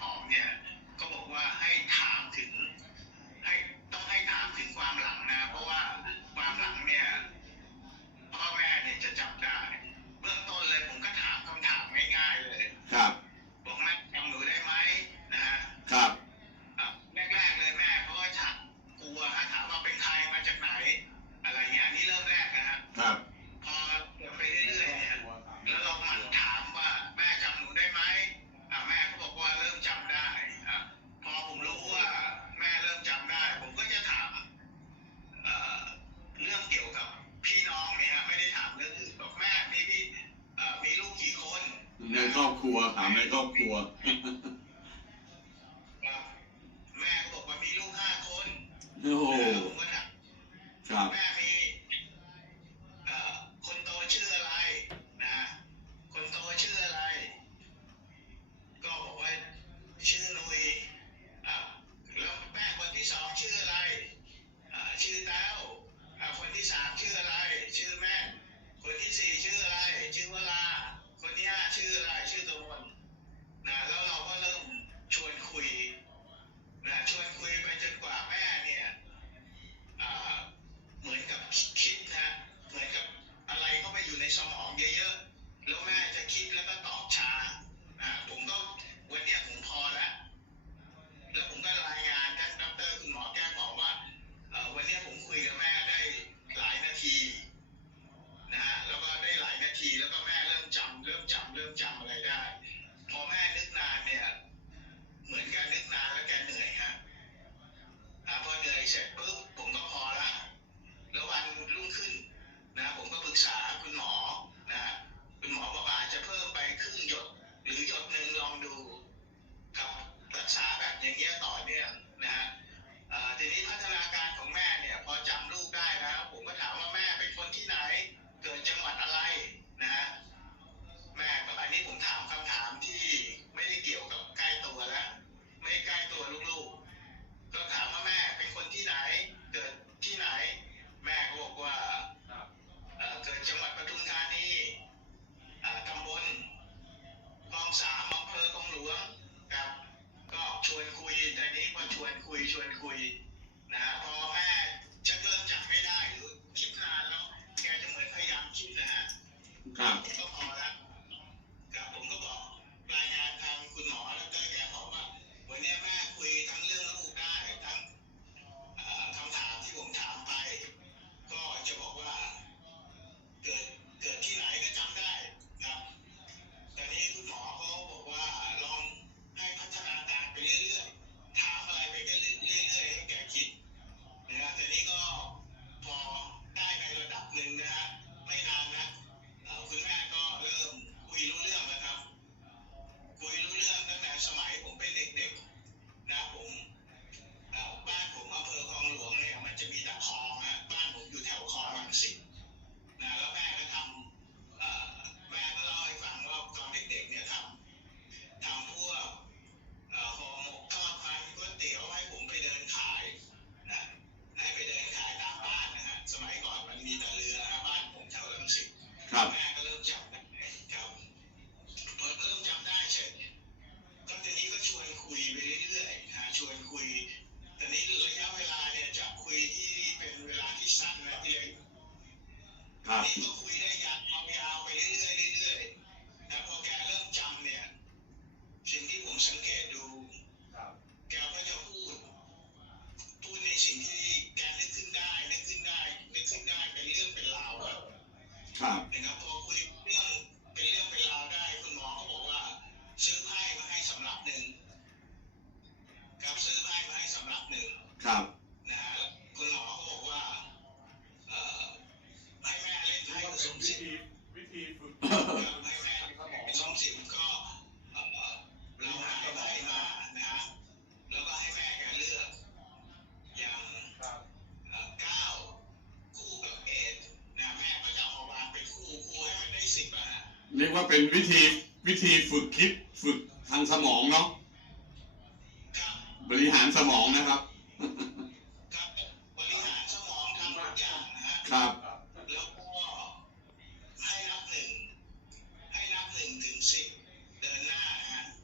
หอมเนี่ยก็บอกว่าให้ถามถึงให้ต้องให้ถามถึงความหลังนะเพราะว่าความหลังเนี่ยพ่อแม่เนี่ยจะจับได้เบื้องต้นเลยผมก็ถามคำถามง่ายๆเลยครับบอกแม่จำหนูได้ไหมนะฮะครับแรกๆเลยแม่เพราะว่าฉันกลัวถามว่าเป็นใครมาจากไหนอะไรเงี้ยนี่เริ่มแรกนะครับพอเดินไปเรื่อยๆเนี่ยแล้วเราหมั่นถามว่าแม่จำหนูได้ไหมแม่ก็บอกว่าเริ่มจำได้พอผมรู้ว่าแม่เริ่มจำได้ผมก็จะถามเรื่องเกี่ยวกับพี่น้องเนี่ยไม่ได้ถามเรื่องอื่นบอกแม่มีลูกกี่คนในครอบครัวถามในครอบครัวแม่ก็บอกว่ามีลูก5 คนโอ้โหผมก็ถามแม่มีคนโตชื่ออะไรนะคนโตชื่ออะไรก็บอกว่าชื่อนุยแล้วแม่คนที่2ชื่ออะไรชื่อแต้วคนที่3ชื่ออะไรชื่อแม่คนที่4ชื่ออะไรชื่อวลาคนที่5ชื่ออะไรชื่อตะวันนะแล้วเราก็เริ่มชวนคุยนะชวนคุยไปจนกว่าแม่เนี่ยเหมือนกับคิดนะเหมือนกับอะไรก็ไปอยู่ในสมองเยอะๆแล้วแม่จะคิดแล้วก็ตอบช้าผมก็วันนี้ผมพอแล้วผมก็รายงานท่านดร.คุณหมอแก้วบอกว่าวันนี้ผมคุยกับแม่ได้หลายนาทีนะฮะแล้วก็ได้หลายนาทีแล้วก็แม่เริ่มจำอะไรได้พอแม่นึกนานเนี่ยเหมือนกันนึกนานแล้วแกเหนื่อยฮะพอเหนื่อยเสร็จปุ๊บผมก็พอละแล้ววันรุ่งขึ้นนะผมก็ปรึกษาคุณหมอนะคุณหมอบอกว่าอาจจะเพิ่มไปครึ่งหยดหรือหยดหนึ่งลองดูกับรักษาแบบอย่างเงี้ยต่อเนื่องนะฮะทีนี้พัฒนาการของแม่เนี่ยพอจำลูกได้แล้วผมก็ถามว่าแม่เป็นคนที่ไหนเกิดจังหวัดอะไรนะฮะแม่ก็อันนี้ผมถามคำถามที่ไม่ได้เกี่ยวกับใกล้ตัวแล้วไม่ใกล้ตัวลูกๆก็ถามว่าแม่เป็นคนที่ไหนเกิดที่ไหนแม่ก็บอกว่าเกิดจังหวัดปทุมธานีตำบลคลอง3อำเภอคลองหลวงครับก็ชวนคุยแต่นี้พอชวนคุยนะพอแม่จะเริ่มจับไม่ได้หรือคิดนานแล้วแกจะเหมือนพยายามคิดนะฮะผมก็พอแล้วครับผมก็บอกรายงานทางคุณหมอแล้วแกบอกว่าวันนี้แม่คุยทั้งเรื่องลูกได้ทั้งคำถามที่ผมถามไปก็จะบอกว่าเกิดที่ไหนก็จำได้ครับแต่นี้คุณหมอเขาบอกว่าลองให้พัฒนาการไปเรื่อยๆถามอะไรไปเรื่อยๆให้แกคิดนะฮะทีนี้ก็พอได้ในระดับหนึ่งนะฮะไม่นานนะคุณแม่ก็เริ่มคุยรู้เรื่องแล้วครับคุยรู้เรื่องตั้งแต่สมัยผมเป็นเด็กๆนะผมบ้านผมอำเภอคลองหลวงเนี่ยมันจะมีแต่คลองฮะบ้านผมอยู่แถวคลองรังสิตนะแล้วแม่ก็แม่ก็เล่าให้ฟังว่าตอนเด็กๆเนี่ยทำพวกห่อหมกทอดมันก๋วยเตี๋ยวให้ผมไปเดินขายนะให้ไปเดินขายตามบ้านนะฮะสมัยก่อนมันมีแต่เรือนะบ้านผมแถวรังสิตแม่ก็เริ่มจำได้ครับพอเริ่มจำได้เสร็จก็ทีนี้ก็ชวนคุยไปเรื่อยๆชวนคุยแต่นี้ระยะเวลาเนี่ยจะคุยที่เป็นเวลาที่สั้นนะที่เล็กนี่ก็คุยได้ยาวไปเรื่อยๆแต่พอแกเริ่มจำเนี่ยสิ่งที่ผมสังเกตดูแกก็จะพูดในสิ่งที่แกนึกขึ้นได้เป็นเรื่องเป็นราวนะครับพอคุยเรื่องเป็นเรื่องเป็นราวได้คุณหมอเขาบอกว่าซื้อไพ่มาให้สำรับหนึ่งครับซื้อไพ่มาให้สำรับหนึ่งครับนะฮะคุณหมอเขาบอกว่าให้แม่เล่นไพ่ผสม10วิธีฝึกให้แม่ผสม10ก็เราหาไพ่มานะฮะแล้วก็ให้แม่แกเลือกอย่าง9คู่กับเอทนะแม่ก็จะเอามาวางเป็นคู่ให้มันได้10เรียกว่าเป็นวิธีฝึกคิดฝึกทางสมองเนาะบริหารสมองนะครับครับบริหารสมองทำทุกอย่างนะฮะครับ